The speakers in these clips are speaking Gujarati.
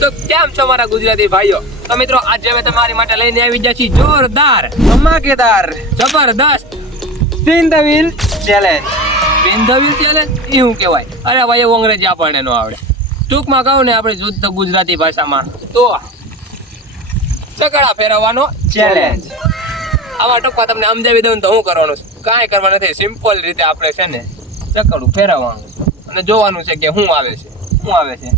તો કેમ છો મારા ગુજરાતી ભાઈઓ? તો મિત્રો આજે અમે તમારી માટે લઈને આવી ગયા છીએ જોરદાર, ધમાકેદાર જબરદસ્ત spin the wheel challenge. Spin the wheel challenge એ શું કહેવાય? અરે ભાઈ એવું અંગ્રેજી આપણને ન આવડે. ટૂંકમાં કહું ને આપણે શુદ્ધ ગુજરાતી ભાષામાં તો ચકડા ફેરવવાનો ચેલેન્જ. આમાં ટૂંકમાં તમને સમજાવી દઉં તો શું કરવાનું છે? કાંઈ કરવાનું નથી, સિમ્પલ રીતે આપણે છે ને ચકડું ફેરવવાનું અને જોવાનું છે કે શું આવે છે. શું આવે છે?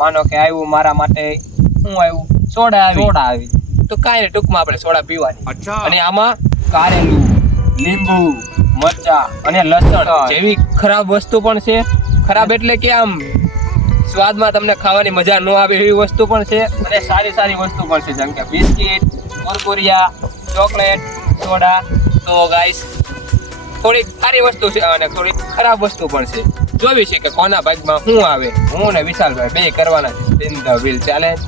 માનો કે આવ્યું મારા માટે, શું આવ્યું? સોડા આવી. તો કાંઈ નહીં, ટૂંકમાં આપણે સોડા પીવાની. અને આમાં કારેલું, લીંબુ, મરચા અને લસણ જેવી ખરાબ વસ્તુ પણ છે. ખરાબ એટલે કે આમ સ્વાદમાં તમને ખાવાની મજા ન આવે એવી વસ્તુ પણ છે, અને સારી સારી વસ્તુ પણ છે, જેમ કે બિસ્કિટ, કુરકુરિયા, ચોકલેટ, સોડા. તો ગાઈસ થોડીક સારી વસ્તુ છે અને થોડીક ખરાબ વસ્તુ પણ છે. જોવી છે કે કોના ભાગમાં શું આવે. હું ને વિશાલભાઈ બે કરવાના છે સ્પિન ધ વ્હીલ ચેલેન્જ,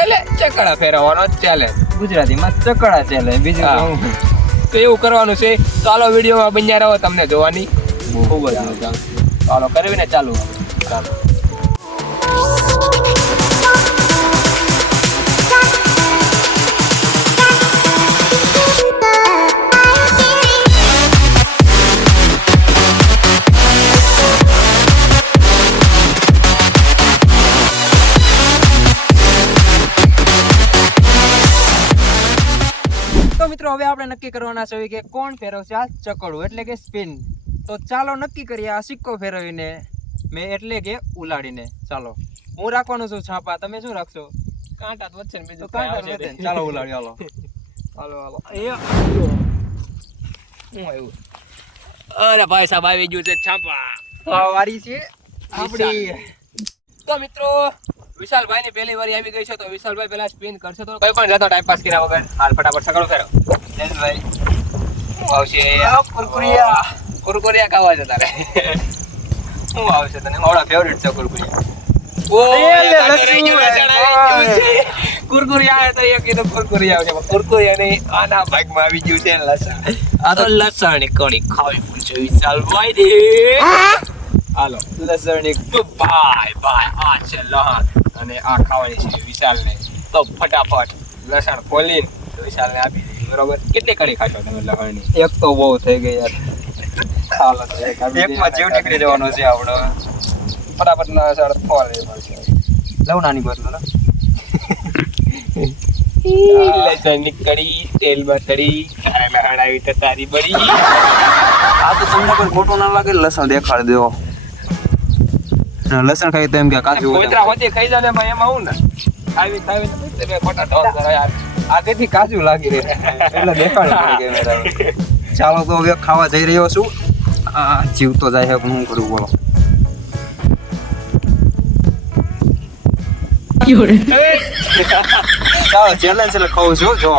એટલે ચકડા ફેરવવાનો ચેલેન્જ. ગુજરાતીમાં ચકડા ચેલેન્જ. બીજું હા. તો હું તો એવું કરવાનું છે. ચાલો વિડીયોમાં બન્યા રહો, તમને જોવાની ખૂબ જ મજા આવશે. ચાલો કરવીને ચાલુ. ચાલો. તો મિત્રો હવે આપણે નક્કી કરવાના છે કે કોણ ફેરવશે આ ચકડું એટલે કે સ્પિન. તો ચાલો નક્કી કરીએ આ સિક્કો ફેરવીને મેં એટલે કે ઉલાડીને. ચાલો હું રાખવાનું છું છાપા, તમે શું રાખશો? કાંટા તો વચ્ચે ને બીજું તો કાંટા કાંઈ આવશે વધે ને. ચાલો ઉલાડી. હાલો હાલો. શું આવ્યું? અરે ભાઈ સાહેબ આવી ગયું છે છાપા. વારી છે આપણી. તો મિત્રો વિશાલભાઈ ની પહેલી વારી આવી ગઈ છે, તો વિશાલભાઈ પહેલા સ્પિન કરશે તો કોઈ પણ જતો ટાઈમ પાસ કર્યા વગર હાલ ફટાફટ સકડો ફેરો. જયેશભાઈ આવશે કુરકુરિયા. કુરકુરિયા ખાવા છે તારે? શું આવશે તને? મારા ફેવરિટ છે કુરકુરિયા. ઓ લસણ. કુરકુરિયા તો એક કીધું કુરકુરિયા આવશે, કુરકુરિયા નહીં આના ભાગમાં આવી ગયું છે લસણ. આ તો લસણ ની કણી ખાવી પડશે વિશાલભાઈ ની. હાલો લસણની ભાઈ આ છે લસણ અને આ ખાવાની છે વિશાલ ને. તો ફટાફટ લસણ ખોલીને વિશાલ ને આપી દઈએ. બરોબર, કેટલી કડી ખાશો તમે લસણની? એક તો બહુ થઈ ગઈ યાર. હાલો તો એક આપી દઈએ. એકમાં જીવ નીકળી જવાનો છે આપણો. ફટાફટ લસણ ખોલી પડશે. લઉં નાની બોટલ. લસણ ની કડી તેલમાં તળી લસણ આવી તો તારી બળી. આ તો તમને કોઈ ખોટો ના લાગે, લસણ દેખાડી દેવો. લસણ ખાઈ તો એમ કે કાજુ કોતરા હોતી ખાઈ જાય ને ભાઈ, એમાં હું ને ખાવી તમે ખોટા ઢોંગ કરો યાર. આગેથી કાજુ લાગી રહે એટલે દેખાડી કેમેરા. ચાલો તો હવે ખાવા જઈ રહ્યો છું. આ જીવ તો જાય છે પણ હું કરું બોલો. ચાલો ચેલેન્જ એટલે ખાઉં છું. જો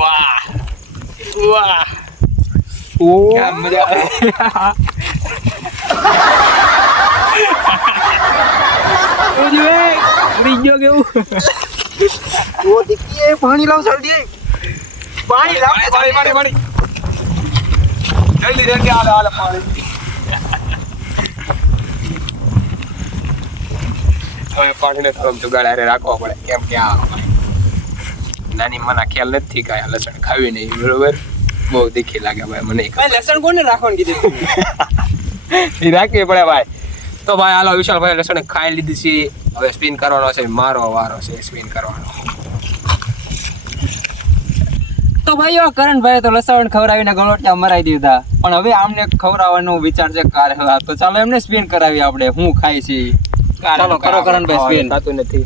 વાહ કેમ મજા આવે. ઓ દીકરી પાણી લાવ જલ્દી. પાણી લાવ. પાણી જલ્દી હાલે પાણી. હવે પાણીને થોડોક જુગાડ હારે રાખવો પડે, કેમ કે આ નાની મને ખ્યાલ નથી કે આ લસણ ખાવી નહીં. બરોબર, બહુ તીખી લાગે ભાઈ મને. લસણ કોને રાખવાનું કીધું? એ રાખવી પડે ભાઈ. તો ભાઈ હાલો વિશાલભાઈ લસણ ખાઈ લીધી છે. હવે સ્પિન કરવાનો છે, મારો વારો છે સ્પિન કરવાનો. તો ભાઈઓ કરણભાઈ તો લસણ ખવડાવીને ગળોટિયા મરાઈ દીધા, પણ હવે આમને ખવડાવવાનો વિચાર છે કારેલા. તો ચાલો એમને સ્પિન કરાવી આપણે. હું ખાઈ છે ચાલો કરો કરણભાઈ સ્પિન. થતું નથી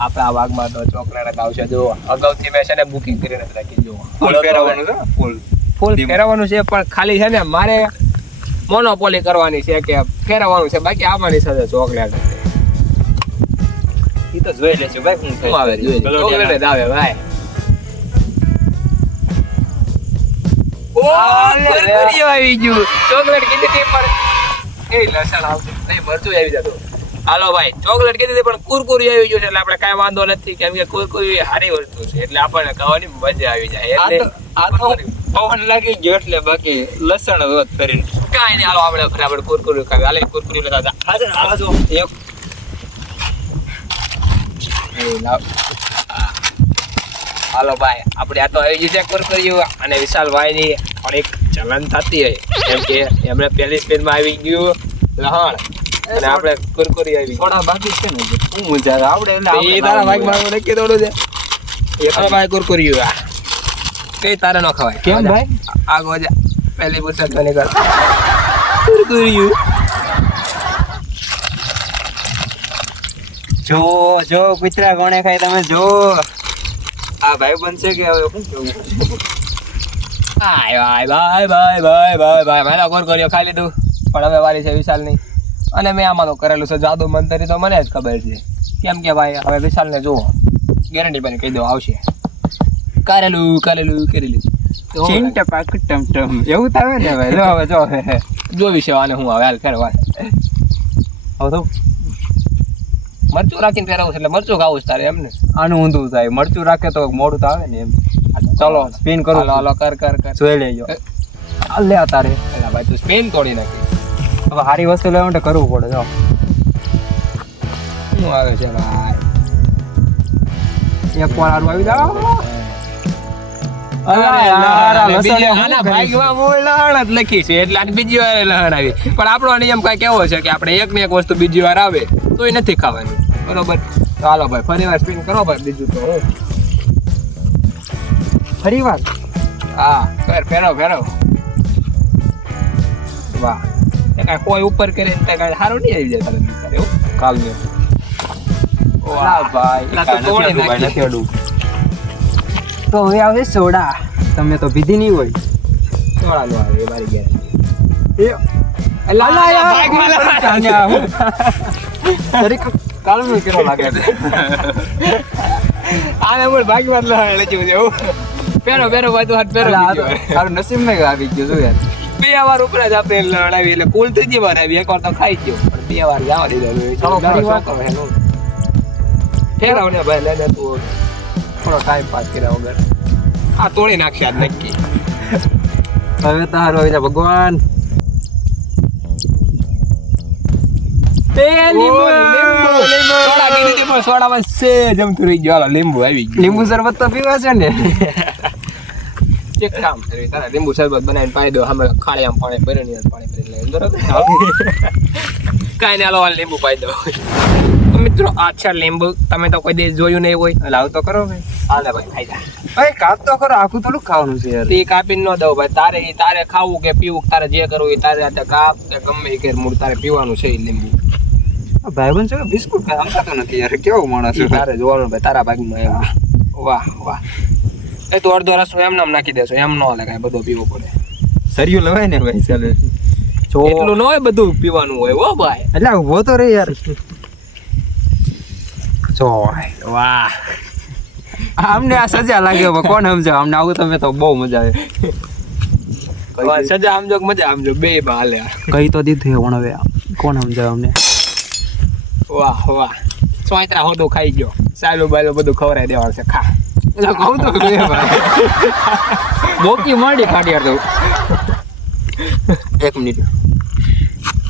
આપણે આ ભાગમાં. તો ચોકલેટ આવશે. જો અગાઉથી મેં છે ને બુકિંગ કરીને જ રાખી. જો ફૂલ ફેરવવાનું છે. ફૂલ ફેરવવાનું છે, પણ ખાલી છે ને મારે મોનોપોલી કરવાની છે કે ફેરવવાનું છે, બાકી આવવાની સાથે ચોકલેટ એ તો જોઈ લેશું ભાઈ. શું આવે ચોકલેટ જ આવે ભાઈ. કુરકુરિયા આવી ગયું. ચોકલેટ કીધી હતી પણ એ લસણ આવશે નહીં, મરચું આવી જતું. હાલો ભાઈ, ચોકલેટ કીધી હતી પણ કુરકુરિયા આવી ગયું છે, એટલે આપણે કાંઈ વાંધો નથી, કેમ કે કુરકુરી સારી વસ્તુ છે એટલે આપણને ખાવાની મજા આવી જાય. એટલે પવન લાગી ગયો એટલે બાકી લસણ રોજ કરીને કાંઈ નહીં, હાલો આપણે ફટાફટ કુરકુરી ખાવી. હાલે કુરકુરી લેતા જા. આજો એક એ લાવ. હાલો ભાઈ, આપણે આ તો આવી ગયું છે કુરકુરીઓ, અને વિશાલભાઈની થોડીક ચલન થતી હોય કેમ કે એમને પહેલી સ્પીડમાં આવી ગયું લહણ, અને આપણે કુરકુરી આવી ગયું. થોડા બાકી છે ને હું મજા આવડે એટલે એ તારા ભાગમાં નક્કી થોડું છે. એક ભાઈ કુરકુરીઓ આ કઈ તારે ન ખવાય. કેમ ભાઈ? આગો જા, પહેલી પુરસત બની કર કુરકુરીઓ. જો કુતરા કોણે ખાય તમે જો. આ ભાઈ બનશે કે હવે શું કેવું? હાય ભાઈ ભાઈ ભાઈ ભાઈ ભાઈ ભાઈ મેં કુરકુરીઓ ખાઈ લીધું, પણ હવે વારી છે વિશાલની. અને મેં આમાં તો કરેલું છે જાદુ મંતરી, તો મને જ ખબર છે. કેમ કે ભાઈ હવે વિશાલને જુઓ, ગેરંટી પણ કહી દો આવશે. કરેલું કરેલું ચીન ટપાક ટમ ટમ એવું થાય ને ભાઈ. જો હવે જો વિશે આને હું હવે હાલ ફેર વાત હવે તો મરચું રાખીને ફેરવું છે એટલે મરચું ખાવું છે તારે એમને. આનું ઊંધું થાય. મરચું રાખે તો મોડું તો આવે ને એમ. ચલો સ્પિન કરું. હાલો હાલો કર જોઈ લેજો. હાલ લે તારે. એલા ભાઈ તું સ્પેન તોડી નાખી. હવે સારી વસ્તુ લેવા માટે કરવું પડે. જો શું આવે છે ભાઈ? એક વાર હારું આવી જાવ. લખી છે એટલે આની બીજી વાર લહણ આવી, પણ આપણો નિયમ કઈ કેવો છે કે આપણે એક ને એક વસ્તુ બીજી વાર આવે તો એ નથી ખાવાની, બરોબર? તો હાલો ભાઈ ફરી વાર સ્પિન કરો ભાઈ. બીજું તો હું ફરી વાર. હા ફેરવ વાહ. એ કાંઈ કોઈ ઉપર કરે ને કાંઈ સારું નહીં આવી જાય તારે બિચારે, એવું કાલ ને. વાહ ભાઈ નથી અડું. તો હવે આવે સોડા. તમે તો પીધી નહીં હોય. સોડા નો આવે એ મારી ગેરંટી. કાળું કેવો લાગે છે. આને બોલ ભાગમાં લહણ લખ્યું છે એવું. પહેરો ભાઈ તો હાથ પહેરો. તારું નસીબ માં આવી ગયું શું યાર. 2 વાર ઉપર જ આપણે લહણ આવી એટલે કુલ 3 વાર આવી. એક વાર તો ખાઈ ગયો, પણ 2 વાર જવા દીધો. ચાલો, ફરી વાર. ફેરવ ને ભાઈ, લઈને તું થોડો ટાઈમ પાસ કર્યા વગર આ તોડી નાખશે આજ નક્કી. હવે તો હારું આવી જા ભગવાન. સોડા કીધી હતી પણ સોડામાં સેજ જમતું રહી ગયું. હાલો લીંબુ આવી ગયું. લીંબુ શરબત તો પીવા છે ને. એક કામ કરી, તારે લીંબુ શરબત બનાવીને પાઈ દો. અમે ખાલી આમ પાણી ભરીને પાણી ભરી લઈએ બરોબર. કાંઈ નહીં, હાલો લીંબુ પાઈ દો. તો મિત્રો આ છે લીંબુ. તમે તો કોઈ દિવસ જોયું નહીં હોય. લાવ તો કરો ભાઈ. હાલે ભાઈ ખાઈ જા. ભાઈ કાપ તો કરો. આખું થોડું ખાવાનું છે યાર. તે કાપીને ન દઉં ભાઈ. તારે ખાવું કે પીવું, તારે જે કરવું એ તારે હાથે કાપ કે ગમે એ કે મૂળ તારે પીવાનું છે એ લીંબુ. ભાઈ બન છે બિસ્કુટ ખાય સમજાતો નથી યાર. કેવો માણસ છે. તારે જોવાનું ભાઈ, તારા ભાગમાં એવું. વાહ વાહ. એ તો અડધો રસો એમ નામ નાખી દેશો, એમ ન હાલે કાંઈ, બધો પીવો પડે. સરિયું લવાય ને ભાઈ. ચાલે જો એટલું ન હોય, બધું પીવાનું હોય હો ભાઈ. એટલે ઉભો તો રે યાર. જો વાહ. અમને આ સજા લાગે. કોણ સમજાવ અમને? આવું તમે તો બહુ મજા આવે. સજા સમજો કે મજા સમજો, બે હાલે. કઈ તો દીધું પણ હવે કોણ સમજાવે અમને? વાહ વાહ. સોયત્રા હોદો ખાઈ ગયો. સાલું બાલું બધું ખવડાવી દેવાનું છે. ખા. એટલે કહું તો ભાઈ બોકી માંડી ખાડી યાર. તો 1 મિનિટ.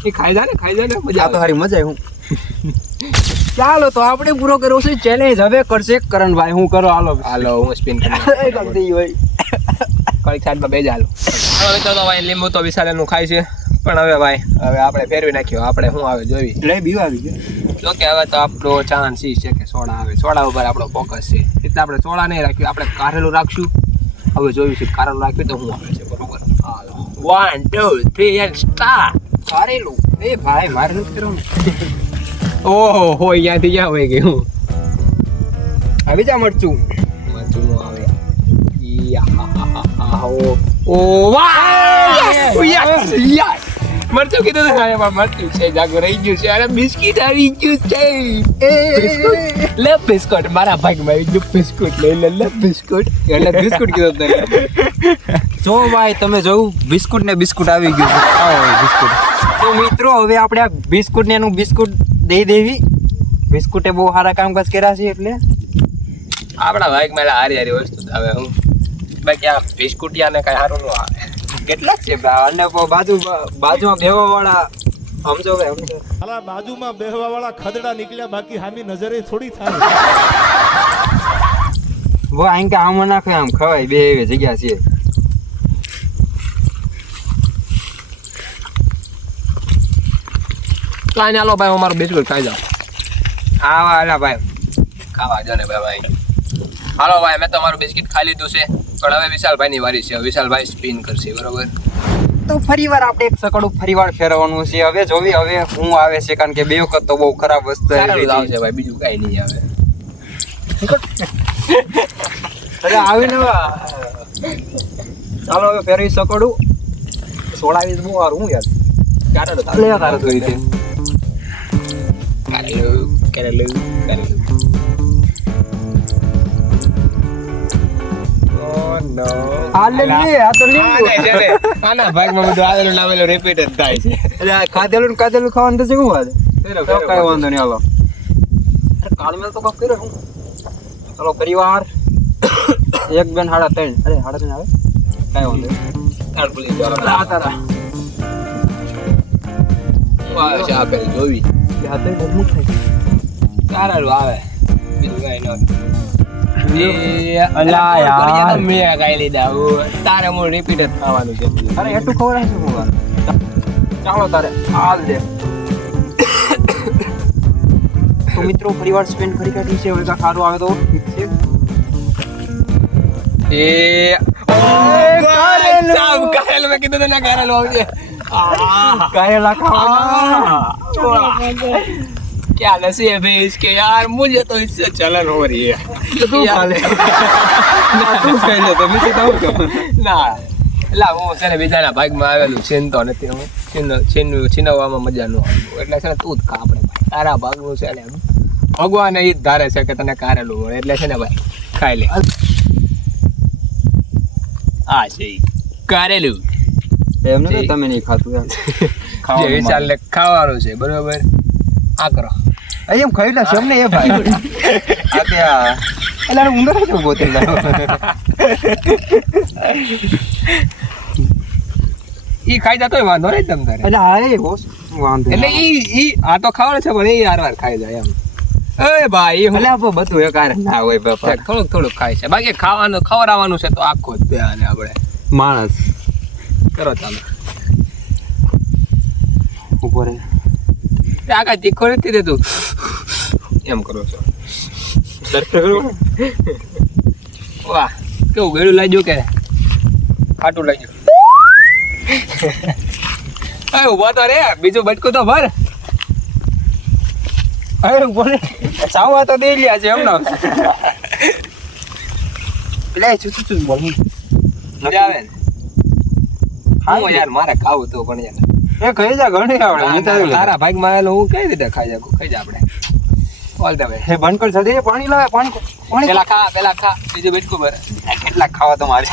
એ ખાઈ જા ને મજા આ તો હારી મજા આવી. હું ચાલો તો આપણે પૂરો કર્યો છે ચેલેન્જ. હવે કરશે કરણભાઈ. હું કરો હાલો હું સ્પિન કરી કઈ સાઈડમાં બેજા હાલો. હવે તો ભાઈ લીંબુ તો વિશાલેનું ખાય છે, પણ હવે ભાઈ હવે આપણે ફેરવી નાખ્યો. આપણે શું આવે જોઈ લઈ બીવા આવી ગયો. જો કે હવે તો આપણો ચાન્સ છે કે સોડા આવે. સોડા ઉપર આપણો ફોકસ છે એટલે આપણે સોડા નહીં રાખ્યું, આપણે કારેલું રાખશું. હવે જોયું છે કારેલું રાખ્યું તો શું આવે છે બરોબર. હાલો 1 2 3 and start. કારેલું એ ભાઈ મારે નથી કરવાનું. ઓહો હો અહીંયાથી ક્યાં હોય ગયું. આવી જા મરચું. મરચું નો આવે. ઓ વાહ યસ મરચું કીધું તો ખાય પણ મરચું છે. જાગો રહી ગયું છે. અરે બિસ્કિટ આવી ગયું છે. લે બિસ્કુટ મારા ભાગમાં આવી ગયું. બિસ્કુટ લઈ લે બિસ્કુટ. એટલે બિસ્કુટ કીધું તને. જો ભાઈ તમે જોયું બિસ્કુટ ને બિસ્કુટ આવી ગયું છે. આવો બિસ્કુટ. તો મિત્રો હવે આપણે આ બિસ્કુટ ને એનું બિસ્કુટ દઈ દેવી. બિસ્કુટે બહુ સારા કામકાજ કર્યા છે એટલે આપણા ભાગમાં હારી વસ્તુ આવે. હું બાકી આ બિસ્કુટિયા ને કઈ સારું ન આવે. કેટલા છે અને બાજુમાં બેવા વાળા સમજો ભાઈ સમજો. અલા બાજુમાં બેહવા વાળા ખદડા નીકળ્યા બાકી હામી નજરે થોડી થાય. વો આઈ કે આમ નાખે આમ ખવાય બે એવી જગ્યા છે. કાંઈ ના લો ભાઈ, હું મારું બિસ્કુટ ખાઈ જાઉં. આવા આલા ભાઈ ખાવા જો ને ભાઈ. હાલો ભાઈ, મેં તો મારું બિસ્કિટ ખાઈ લીધું છે, પણ હવે વિશાલભાઈની વારી છે. વિશાલભાઈ સ્પિન કરશે, બરોબર? તો ફરીવાર આપણે એક સકડું ફરીવાર ફેરવવાનું છે. હવે જોવી હવે હું આવે છે, કારણ કે બે વખત તો બહુ ખરાબ વસ્તુ આવશે ભાઈ, બીજું કઈ નહીં આવે. અરે આવીને ચાલો હવે ફેરવી સકડું સોડાવી બહુ વાર હું યાર કારેલું લે તારે તો રીતે કારેલું. આ લે આ તો લીંબુ આના ભાગમાં બધું આવેલું નાવેલું રિપીટ જ થાય છે. એટલે આ ખાધેલું ખાવાનું તો છે શું વાત કઈ વાંધો નહીં હાલો. અરે કાળમેલ તો કાક કર્યો હું. ચાલો પરિવાર એક બેન 3.5 અરે 3.5 આવે કઈ વાંધો તાળ ભૂલી જાવ. તારા આવે છે આપેલ જોવી હાથે બહુ થાય કારેલું આવે, બીજું કઈ નથી. અલા યાર. મેં ખાઈ લીધા, તારે હું રિપીટ જ ખાવાનું છે. અરે એટલું ખવડાય છે હું ચાલો તારે હાલ દે. તો મિત્રો પરિવાર સ્પેન્ડ કરી કાઢી છે. હવે કાંઈ સારું આવે તો ઠીક છે. કારેલું મેં કીધું તને કારેલું આવશે. કારેલા ખાવાના क्या नसीब है इसके यार, मुझे तो इससे चलन हो रही है. તું ખા લે. તું ખાઈ લે તો બીજું તો હું કહું. ના એટલે હું છે ને બીજાના ભાગમાં આવેલું છીનતો નથી. હું છીનવવામાં મજા ન આવતું, એટલે છે ને તું જ ખા. આપણે ભાઈ તારા ભાગનું છે ને ભગવાન એ જ ધારે છે કે તને કારેલું મળે, એટલે છે ને ભાઈ ખાઈ લે. આ છે ઈ કારેલું. એમ નથી તમે નહીં ખાતું યાર. જે વિશાલને ખાવાનું છે, બરોબર? આ કરો એમ ખાઈ લે સમને એ ભાઈ. આ તે એટલે ઊંધો છે બોતલ ઈ ખાઈ જતો વાંધો નહીં તમ તારે. એટલે હા એ હોશ વાંધો એટલે ઈ આ તો ખાવાનું છે, પણ એ વાર ખાઈ જાય એમ. એ ભાઈ એટલે આપણે બધું એક હારે ના હોય બાપા. થોડુંક ખાય છે, બાકી ખાવાનું ખવડાવવાનું છે તો આખો જ ધ્યાન આપણે માણસ કરો. ચાલો ઉભો રહે. આ કાંઈ તીખો નથી દેતું એમ કરો છો. વાહ, કેવું ગળ્યું લાગ્યું કે ખાટું લાગ્યું. ઉભો તો રે, બીજું બટકું તો ભર. અરે બોલે ચાવવા તો દે લ્યા છે હમણાં. પેલા ચૂચું બોલ મજા આવે ને? હું યાર મારે ખાવું તો પણ યાર એ ખાઈ જા ઘણી આવડે. તારા ભાગમાં આવેલો હું કઈ રીતે ખાઈ જા આપણે. All the way. હે બંધ કર જલ્દી પાણી લાવે પાણી પેલા ખા બીજું બટકું ભર. કેટલા ખાવા તો મારે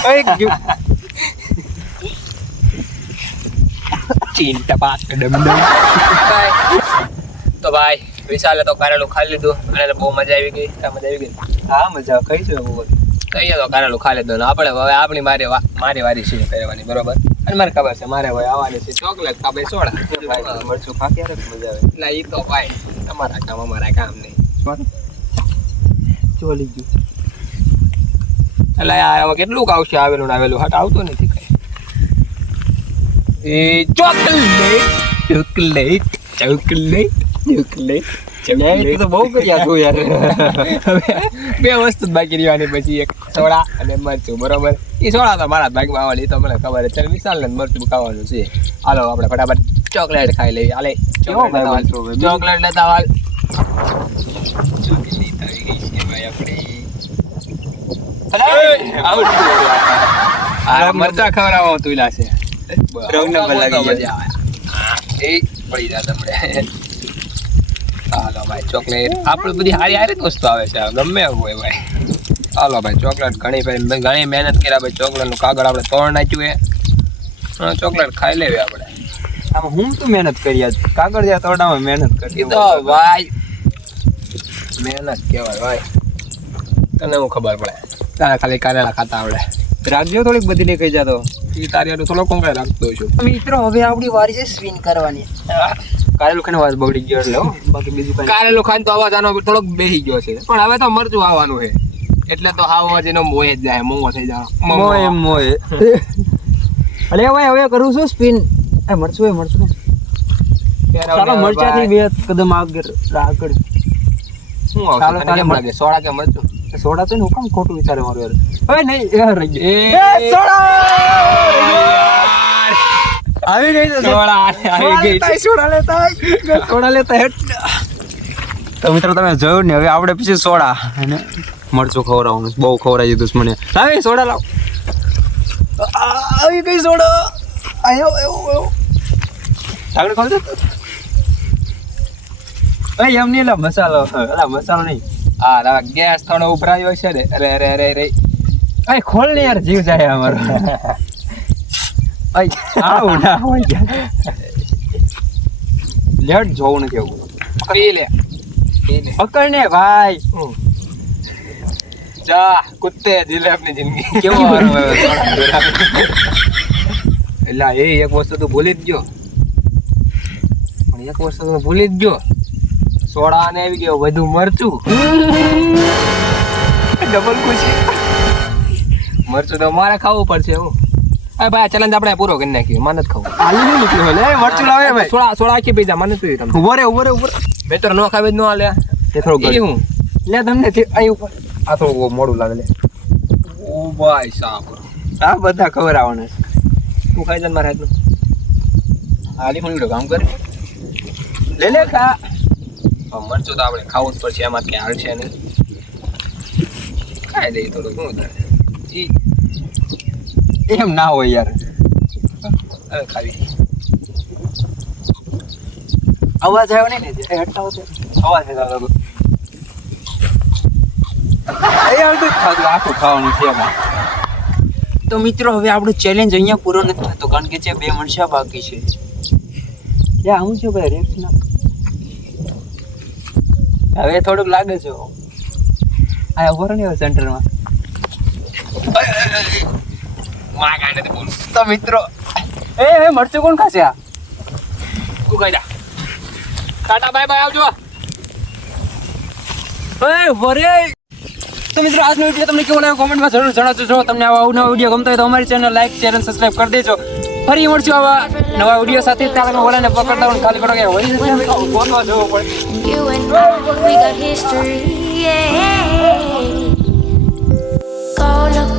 ચીન ટપાક ડમડમ. તો ભાઈ વિશાલે તો કારેલું ખાઈ લીધું અને બહુ મજા આવી ગઈ. મજા આવી ગઈ. હા મજા ખાઈ છે કહીએ તો કારેલું ખાઈ લીધું. આપણે હવે આપણી મારી વારી છે કરવાની, બરોબર? અને મને ખબર છે મારે હવે આવવાની છે ચોકલેટ ખા ભાઈ સોડા. મરચું ખા ક્યારે મજા આવે. એટલે એ તો ભાઈ તમારા કામ અમારા કામ નહીં. ચોલી ગયું. એટલે યાર હવે કેટલું આવશે આવેલું ને આવેલું હટ આવતું નથી કઈ. એ ચોકલેટ તો બહુ કર્યા છું યાર. હવે બે વસ્તુ જ બાકી રહેવાની, પછી એક સોડા અને મરચું, બરોબર? એ સોડા તો મારા ભાગમાં આવવાની, એ તો મને ખબર છે. વિશાલ ને મરચું ખાવાનું છે. હાલો આપણે ફટાફટ ચોકલેટ ખાઈ લઈએ. હાલે ચોકલેટ લેતા હાલ. ચોકલેટ આવી ગઈ છે ભાઈ આપણી. મરચા ખવડાવવા તું લાશે એ પડી જાય તમને. હાલો ભાઈ ચોકલેટ આપણે બધી હારી હારી વસ્તુ આવે છે, ગમે એવું હોય ભાઈ. હાલો ભાઈ ચોકલેટ ઘણી મહેનત કર્યા ભાઈ. ચોકલેટનું કાગળ આપણે તોડ નાખ્યું. ચોકલેટ ખાઈ લેવી આપણે. આમાં હું તો મહેનત કરી આજ કાગળિયા તોડામાં મહેનત કરી. તો ભાઈ મહેનત કહેવાય ભાઈ. તને હું ખબર પડે, તારે ખાલી કારેલા ખાતા આવડે. રાખજો થોડીક બધી નહીં ખાઈ જાતો. ઈ તારી હાટુ થોડો કોંકાઈ રાખતો છું. મિત્રો હવે આપણી વારી છે સ્પિન કરવાની. કારેલું ખાને વાત બગડી ગયો એટલે હો. બાકી બીજું કાંઈ કારેલું ખાઈને તો અવાજ આનો થોડોક બેહી ગયો છે, પણ હવે તો મરચું આવવાનું છે એટલે તો હાવ અવાજ એનો મોય જ જાય, મોંઘો થઈ જાય. મોય અલે હવે કરું છું સ્પિન. મરચું ચાલો મરચાથી બે કદમ આગળ શું આવશે? ચાલો, તને કેમ લાગે સોડા કે મરચું? સોડા તો હું કામ ખોટું વિચારે મારું યાર. હવે નહીં રહી ગયો. સોડા આવી ગઈ તો સોડા આવી ગઈ. સોડા લેતા હેઠ. તો મિત્રો તમે જોયું ને, હવે આપણે પછી સોડા અને મરચું ખવડાવવાનું. બહુ ખવડાવી દીધું મને. હવે સોડા લાવ. આવી ગઈ સોડા. આયો આગળ ખોલ દે. એમ નહીં મસાલો નહીં. હા તારા ગેસ થોડો ઉભરાયો છે ને. અરે ખોલ ને યાર, જીવ જાય અમારો. આવું ના હોય લેટ જોવું ને કેવું. પી લે પકડ ને ભાઈ. જા કુત્તે જિલેબની જિંદગી કેવો વારો આવ્યો સોડા. એટલે એ એક વસ્તુ તો ભૂલી જ ગયો, પણ એક વસ્તુ તો ભૂલી જ ગયો, સોડા ને આવી ગયો વધુ મરચું. ડબલ ખુશી. મરચું તો મારે ખાવું પડશે. હું અરે ભાઈ ચેલેન્જ આપણે પૂરો કરી નાખીએ. માને જ ખાવું. આલુ નહીં નીકળ્યો લે મરચું લાવે ભાઈ. સોડા આખી પી જા. મને પી તમે ઉભો રે મેં તો ન ખાવે જ ન હાલે. તે થોડું એ હું લે તમને અહીં ઉપર આ થોડું મોડું લાગે લે. ઓ ભાઈ સાહેબ આ બધા ખબર આવવાના છે. તું ખાઈ જા મારા હાથનું. હાલી પણ કામ કરે લે ખા. મરચું તો આપણે ખાવું જ પડશે, એમાં ક્યાં હાલ છે નહીં. ખાઈ લઈએ થોડું. શું થાય એમ ના હોય યાર. હવે ખાવી અવાજ આવ્યો નહીં ને હટતા અવાજ આવ્યો. આખું ખાવાનું છે એમાં. તો મિત્રો હવે આપણો ચેલેન્જ અહીંયા પૂરો નથી થતો, કારણ કે જે 2 મરચા બાકી છે. યા હું છું ભાઈ રેપ્સ ના. હવે થોડુંક લાગે છે. આ ઉભો ને સેન્ટરમાં. માં ગાંડે તે બોલ. તો મિત્રો એ મરચું કોણ ખાશે? આ તું ખાઈ જા. ટાટા બાય બાય આવજો. વરે તો મિત્રો આજનો વિડીયો તમને કેવો લાગ્યો કોમેન્ટમાં જરૂર જણાવજો. જો તમને આવા નવા વિડીયો ગમતા હોય તો અમારી ચેનલ લાઈક શેર અને સબસ્ક્રાઇબ કરી દેજો. ફરી મળશું આવા નવા વિડીયો સાથે. ત્યાં તમે ઓલાને પકડતા હોય ખાલી કરો કે હોય ગોતવા જવો પડે. You and I, we got history, yeah. Go look